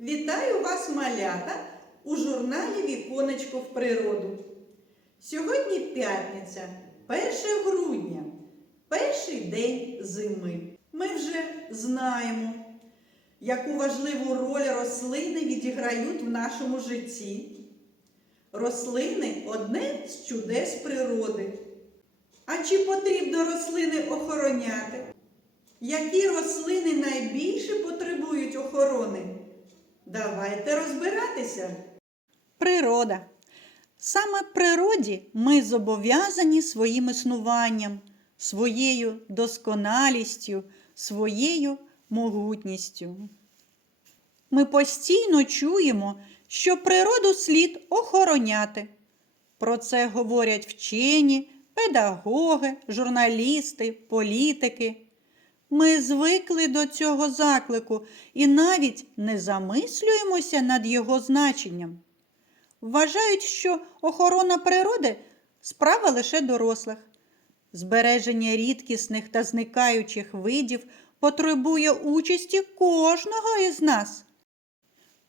Вітаю вас, малята, у журналі Віконечко в природу. Сьогодні п'ятниця, 1 грудня, перший день зими. Ми вже знаємо, яку важливу роль рослини відіграють в нашому житті. Рослини одне з чудес природи. А чи потрібно рослини охороняти? Які рослини найбільше потребують охорони? Давайте розбиратися. Природа. Саме природі ми зобов'язані своїм існуванням, своєю досконалістю, своєю могутністю. Ми постійно чуємо, що природу слід охороняти. Про це говорять вчені, педагоги, журналісти, політики. Ми звикли до цього заклику і навіть не замислюємося над його значенням. Вважають, що охорона природи справа лише дорослих. Збереження рідкісних та зникаючих видів потребує участі кожного із нас.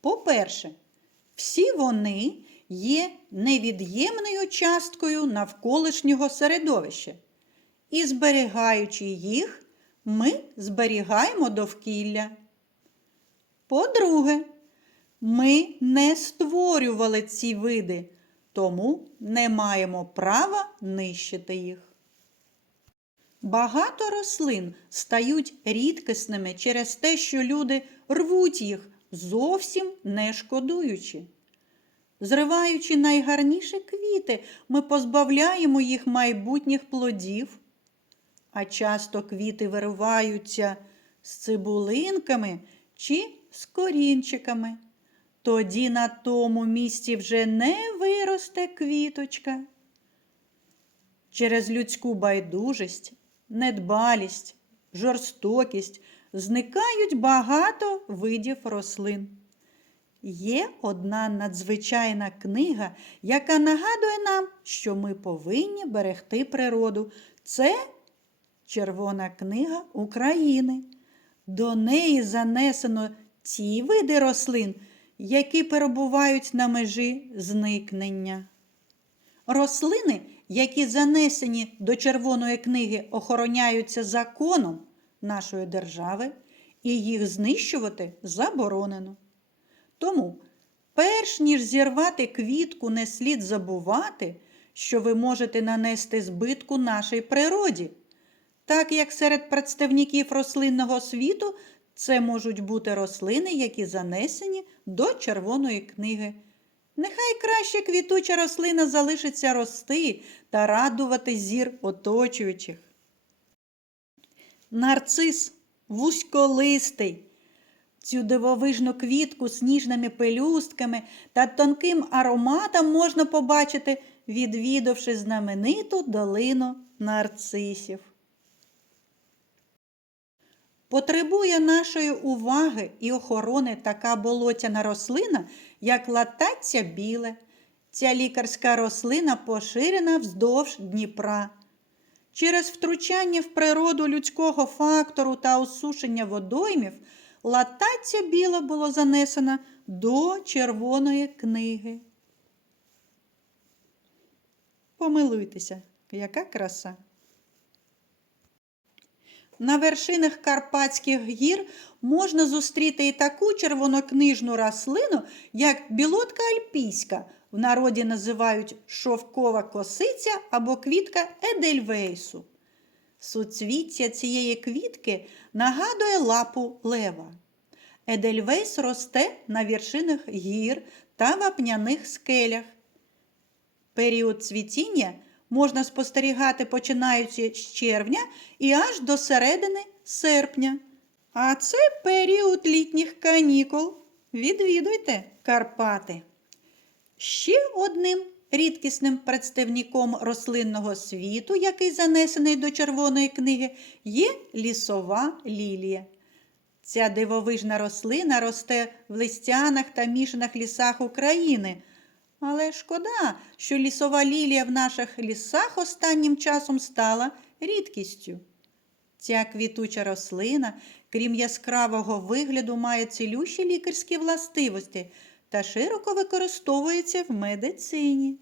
По-перше, всі вони є невід'ємною часткою навколишнього середовища, і зберігаючи їх, ми зберігаємо довкілля. По-друге, ми не створювали ці види, тому не маємо права нищити їх. Багато рослин стають рідкісними через те, що люди рвуть їх, зовсім не шкодуючи. Зриваючи найгарніші квіти, ми позбавляємо їх майбутніх плодів, а часто квіти вириваються з цибулинками чи з корінчиками. Тоді на тому місці вже не виросте квіточка. Через людську байдужість, недбалість, жорстокість зникають багато видів рослин. Є одна надзвичайна книга, яка нагадує нам, що ми повинні берегти природу. Це Червона книга України. До неї занесено ті види рослин, які перебувають на межі зникнення. Рослини, які занесені до Червоної книги, охороняються законом нашої держави, і їх знищувати заборонено. Тому, перш ніж зірвати квітку, не слід забувати, що ви можете нанести збитку нашій природі. Так як серед представників рослинного світу це можуть бути рослини, які занесені до Червоної книги. Нехай краще квітуча рослина залишиться рости та радувати зір оточуючих. Нарцис вузьколистий. Цю дивовижну квітку з ніжними пелюстками та тонким ароматом можна побачити, відвідавши знамениту долину нарцисів. Потребує нашої уваги і охорони така болотяна рослина, як латаття біле. Ця лікарська рослина поширена вздовж Дніпра. Через втручання в природу людського фактору та осушення водоймів латаття біла було занесено до Червоної книги. Помилуйтеся, яка краса! На вершинах Карпатських гір можна зустріти і таку червонокнижну рослину, як білотка альпійська, в народі називають шовкова косиця або квітка Едельвейсу. Суцвіття цієї квітки нагадує лапу лева. Едельвейс росте на вершинах гір та вапняних скелях. Період цвітіння можна спостерігати починаючи з червня і аж до середини серпня. А це період літніх канікул. Відвідуйте Карпати. Ще одним рідкісним представником рослинного світу, який занесений до Червоної книги, є лісова лілія. Ця дивовижна рослина росте в листянах та мішаних лісах України. Але шкода, що лісова лілія в наших лісах останнім часом стала рідкістю. Ця квітуча рослина, крім яскравого вигляду, має цілющі лікарські властивості та широко використовується в медицині.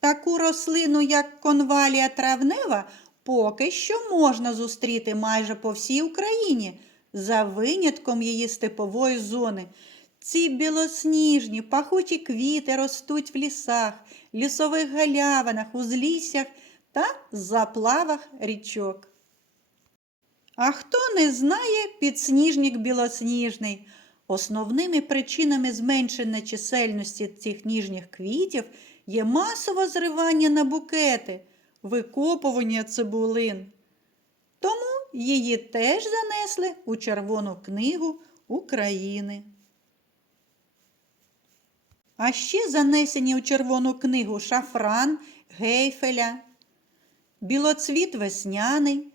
Таку рослину, як конвалія травнева, поки що можна зустріти майже по всій Україні, за винятком її степової зони. Ці білосніжні, пахучі квіти ростуть в лісах, лісових галявинах, узліссях та заплавах річок. А хто не знає підсніжник білосніжний? Основними причинами зменшення чисельності цих ніжніх квітів є масове зривання на букети, викопування цибулин. Тому її теж занесли у Червону книгу України. А ще занесені у Червону книгу шафран, гейфеля, білоцвіт весняний,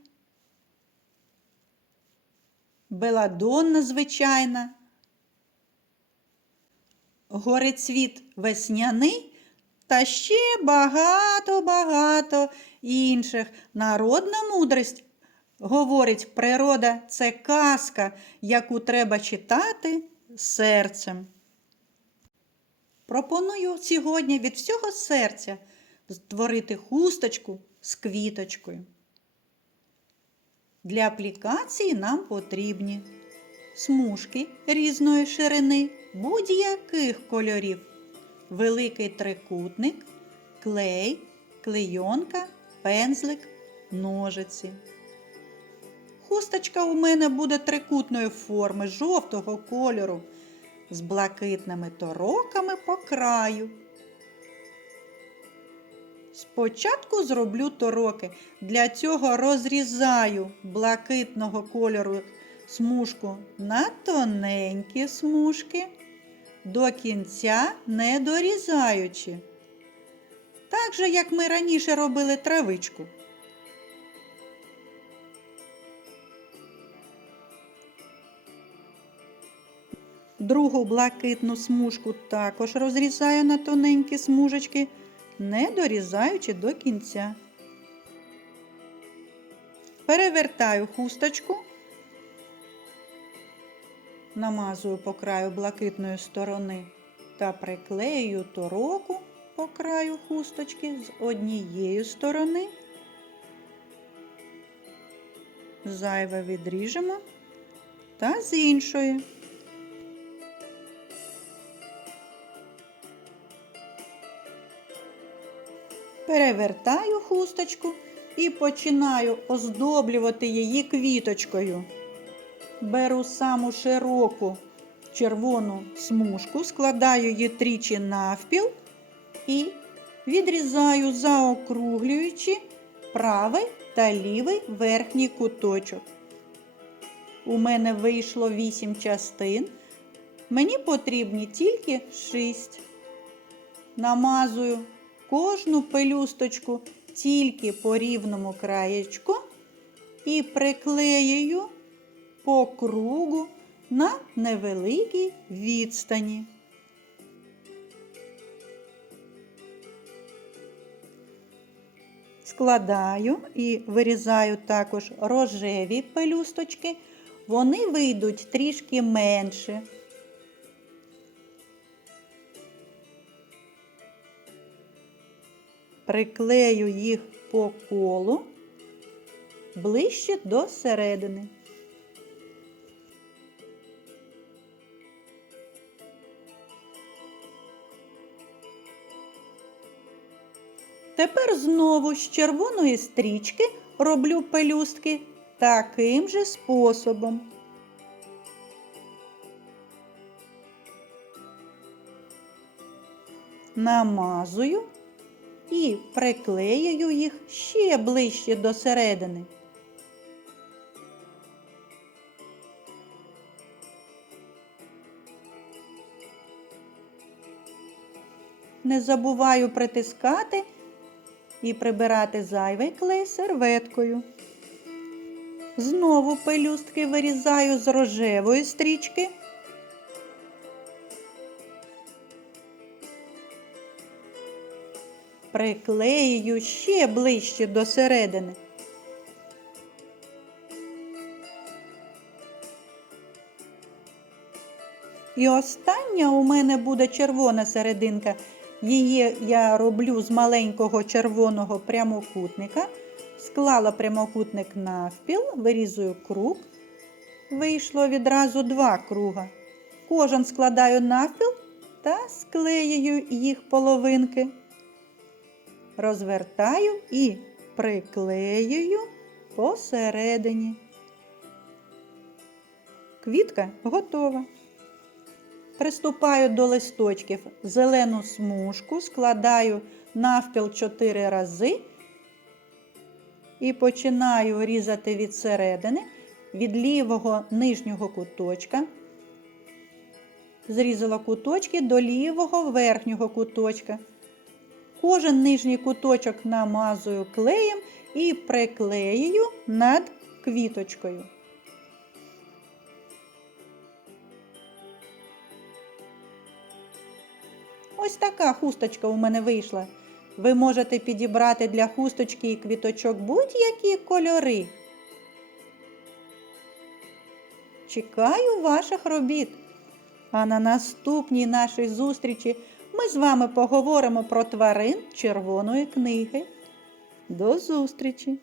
беладонна звичайна, горецвіт весняний та ще багато-багато інших. Народна мудрість говорить, природа це казка, яку треба читати серцем. Пропоную сьогодні від всього серця створити хусточку з квіточкою. Для аплікації нам потрібні смужки різної ширини будь-яких кольорів, великий трикутник, клей, клейонка, пензлик, ножиці. Хусточка у мене буде трикутної форми жовтого кольору з блакитними тороками по краю. Спочатку зроблю тороки. Для цього розрізаю блакитного кольору смужку на тоненькі смужки, до кінця не дорізаючи. Так же, як ми раніше робили травичку. Другу блакитну смужку також розрізаю на тоненькі смужечки, не дорізаючи до кінця. Перевертаю хусточку, намазую по краю блакитної сторони та приклею тороку по краю хусточки з однієї сторони. Зайве відріжемо та з іншої. Перевертаю хусточку і починаю оздоблювати її квіточкою. Беру саму широку червону смужку, складаю її тричі навпіл і відрізаю, заокруглюючи правий та лівий верхній куточок. У мене вийшло 8 частин. Мені потрібні тільки 6. Намазую кожну пелюсточку тільки по рівному краєчку і приклеюю по кругу на невеликій відстані. Складаю і вирізаю також рожеві пелюсточки, вони вийдуть трішки менше. Приклею їх по колу ближче до середини. Тепер знову з червоної стрічки роблю пелюстки таким же способом. Намазую і приклеюю їх ще ближче до середини. Не забуваю притискати і прибирати зайвий клей серветкою. Знову пелюстки вирізаю з рожевої стрічки. приклеюю ще ближче до середини. І остання у мене буде червона серединка. Її я роблю з маленького червоного прямокутника. Склала прямокутник навпіл, вирізую круг. Вийшло відразу два круга. Кожен складаю навпіл та склеюю їх половинки. Розвертаю і приклеюю посередині. Квітка готова. Приступаю до листочків. Зелену смужку складаю навпіл 4 рази і починаю різати від середини, від лівого нижнього куточка. Зрізала куточки до лівого верхнього куточка. Кожен нижній куточок намазую клеєм і приклеюю над квіточкою. Ось така хусточка у мене вийшла. Ви можете підібрати для хусточки і квіточок будь-які кольори. Чекаю ваших робіт. А на наступній нашій зустрічі ми з вами поговоримо про тварин червоної книги. До зустрічі!